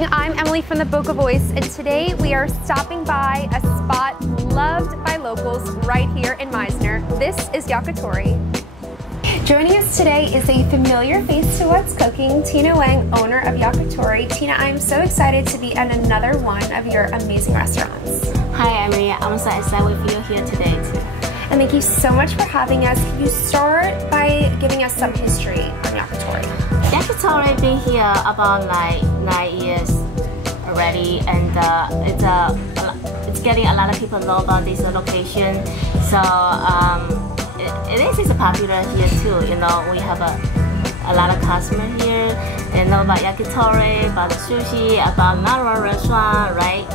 Zheng. I'm Emily from the Boca Voice, and today we are stopping by a spot loved by locals right here in Mizner. This is Yakitori. Joining us today is a familiar face to what's cooking, Tina Wang, owner of Yakitori. Tina, I'm so excited to be at another one of your amazing restaurants. Hi Emily, I'm so excited with you here today too. And thank you so much for having us. Can you start by giving us some history on Yakitori? Yakitori been here about 9 years already, and it's getting a lot of people know about this location. So it is popular here too. You know, we have a lot of customers here. They know about Yakitori, about the sushi, about Nara restaurant, right?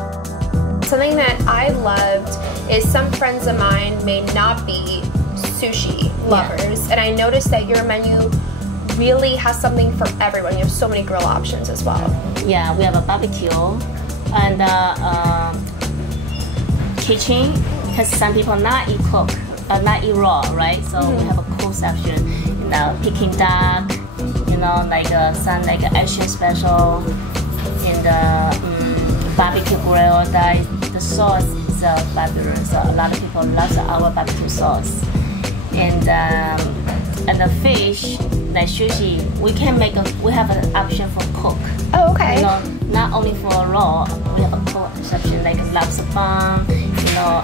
Something that I loved is some friends of mine may not be sushi lovers, and I noticed that your menu really has something for everyone. You have so many grill options as well. Yeah, we have a barbecue and kitchen, because some people not eat raw, right? So we have a cool section, you know, Peking duck, you know, some Asian special, in the barbecue grill. The sauce is fabulous. So a lot of people love our barbecue sauce, and the fish, like sushi, we have an option for cook. Oh, okay. You know, not only for raw, we have a cook section like lobster bun, you know,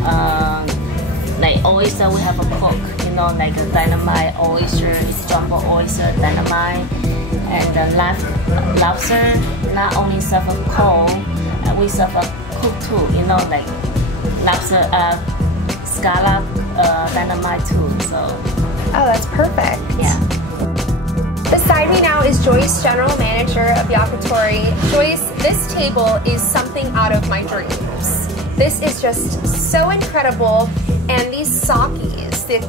like oyster, we have a cook, you know, like a dynamite oyster, it's jumbo oyster, dynamite, and the lobster, not only serve a cold, we serve a cook too, you know, like lobster, scallop, dynamite too, so. Oh, that's perfect. Yeah. Beside me now is Joyce, General Manager of Yakitori. Joyce, this table is something out of my dreams. This is just so incredible, and these sakis, the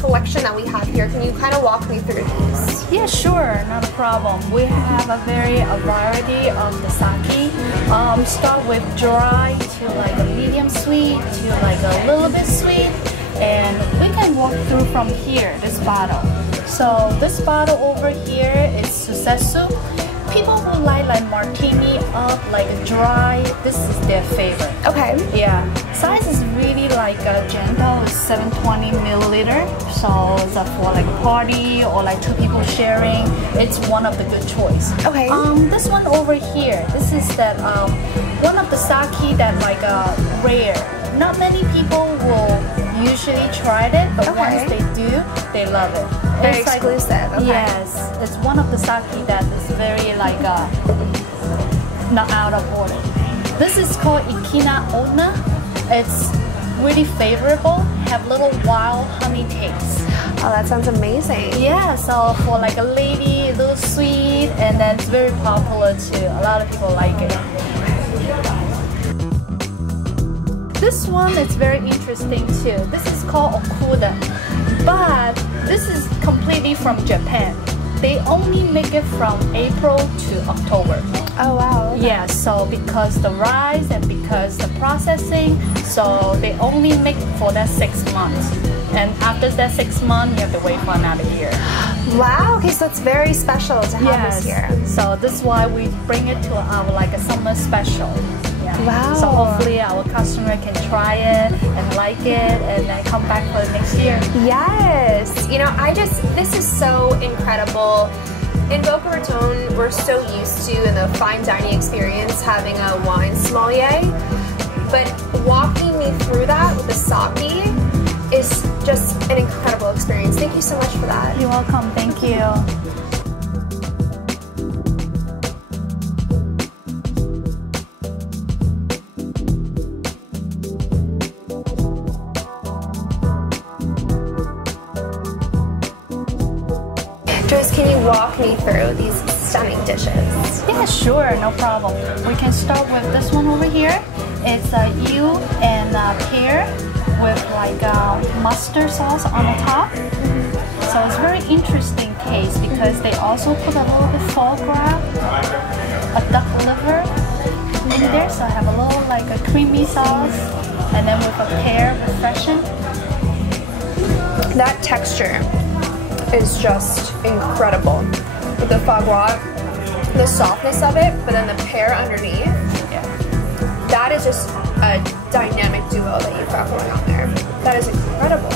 collection that we have here, can you kind of walk me through these? Yeah, sure, not a problem. We have a variety of the sake. Start with dry to like a medium sweet to like a little bit sweet, and we can walk through from here, this bottle. So this bottle over here is susetsu. People who like martini up, like dry, this is their favorite. Okay. Yeah. Size is really like a gentle, it's 720 milliliter. So it's for like a party or like 2 people sharing. It's one of the good choice. Okay. This one over here, this is that one of the sake that like rare. Not many people will usually try it, but once they do, they love it. Very it's exclusive. Like, okay. Yes, it's one of the sake that is very like not out of order. This is called Ikina Onna. It's really favorable, have little wild honey taste. Oh, that sounds amazing. Yeah, so for like a lady, a little sweet, and then it's very popular too. A lot of people like it. This one is very interesting too. This is called okuda, but this is completely from Japan. They only make it from April to October. Oh wow. Okay. Yeah, so because the rice and because the processing, so they only make for that 6 months. And after that 6 months, you have to wait for another year. Wow, okay, so it's very special to have this here. So this is why we bring it to our like a summer special. Yeah. Wow. So hopefully our customer can try it and like it and then come back for the next year. Yes. You know, this is so incredible. In Boca Raton, we're so used to, in the fine dining experience, having a wine sommelier. But walking me through that with the sake is just an incredible experience. Thank you so much for that. You're welcome. Thank you. Joyce, can you walk me through these stunning dishes? Yeah, sure, no problem. We can start with this one over here. It's a eel and pear with like mustard sauce on the top. So it's very interesting taste because they also put a little bit foie gras, a duck liver in there. So I have a little like a creamy sauce, and then with a pear refreshing. That texture is just incredible. With the foie gras, the softness of it, but then the pear underneath. Yeah. That is just a dynamic duo that you've got going on there. That is incredible.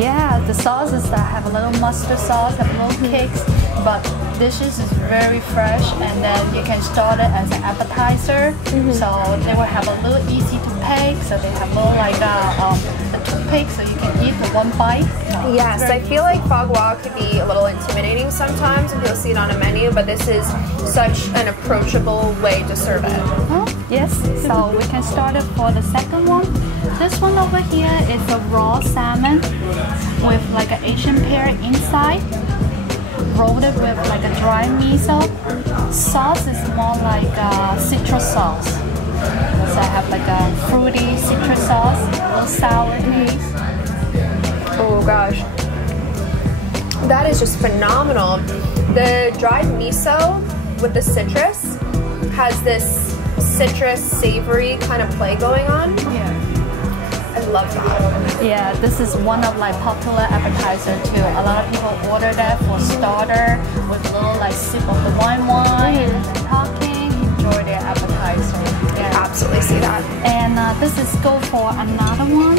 Yeah, the sauces that have a little mustard sauce, have little cakes, but dishes is very fresh, and then you can start it as an appetizer. So they will have a little easy to pick. So they have little like a toothpick, so you can eat with one bite. Yes, I feel like foie gras could be a little intimidating sometimes if you'll see it on a menu, but this is such an approachable way to serve it. Oh, yes, so we can start it for the second one. This one over here is a raw salmon with like an Asian pear inside, rolled it with like a dry miso. Sauce is more like a citrus sauce. So I have like a fruity citrus sauce, a little sour taste. Oh gosh, that is just phenomenal. The dried miso with the citrus has this citrus savory kind of play going on. Yeah. I love that. Yeah, this is one of like popular appetizer too. A lot of people order that for starter with a little like sip of the wine and talking, enjoy their appetizer. Yeah. Absolutely see that. And this is go for another one.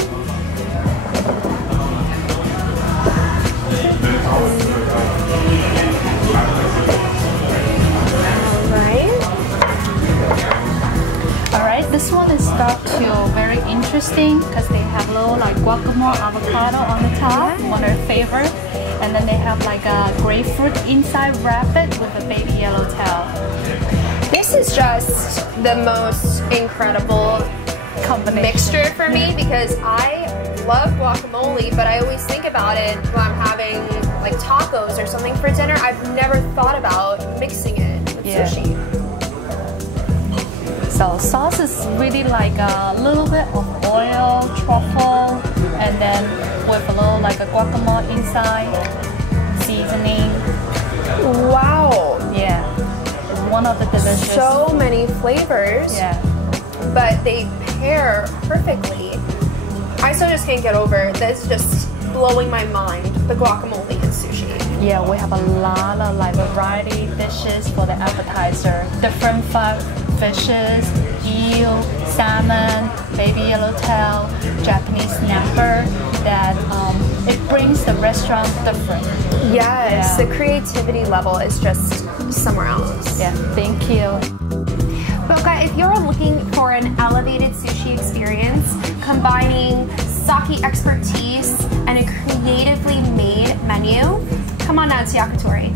Alright, this one is start to very interesting because they have little like guacamole avocado on the top, one of their favorite. And then they have like a grapefruit inside wrap it with a baby yellowtail. This is just the most incredible Combination. mixture for me because I love guacamole, but I always think about it when I'm having like tacos or something for dinner. I've never thought about mixing it with sushi. So sauce is really like a little bit of oil, truffle, and then with a little like a guacamole inside, seasoning. Wow. Yeah, it's one of the delicious. So many flavors. Yeah. But they pair perfectly. I still just can't get over this, just blowing my mind, the guacamole and sushi. Yeah, we have a lot of like variety dishes for the appetizer. Different fishes, eel, salmon, baby yellowtail, Japanese snapper, that it brings the restaurant different. Yes, the creativity level is just somewhere else. Yeah, thank you. Boca, if you're looking for an elevated sushi experience, combining sake expertise and a creatively made menu, come on out to Yakitori.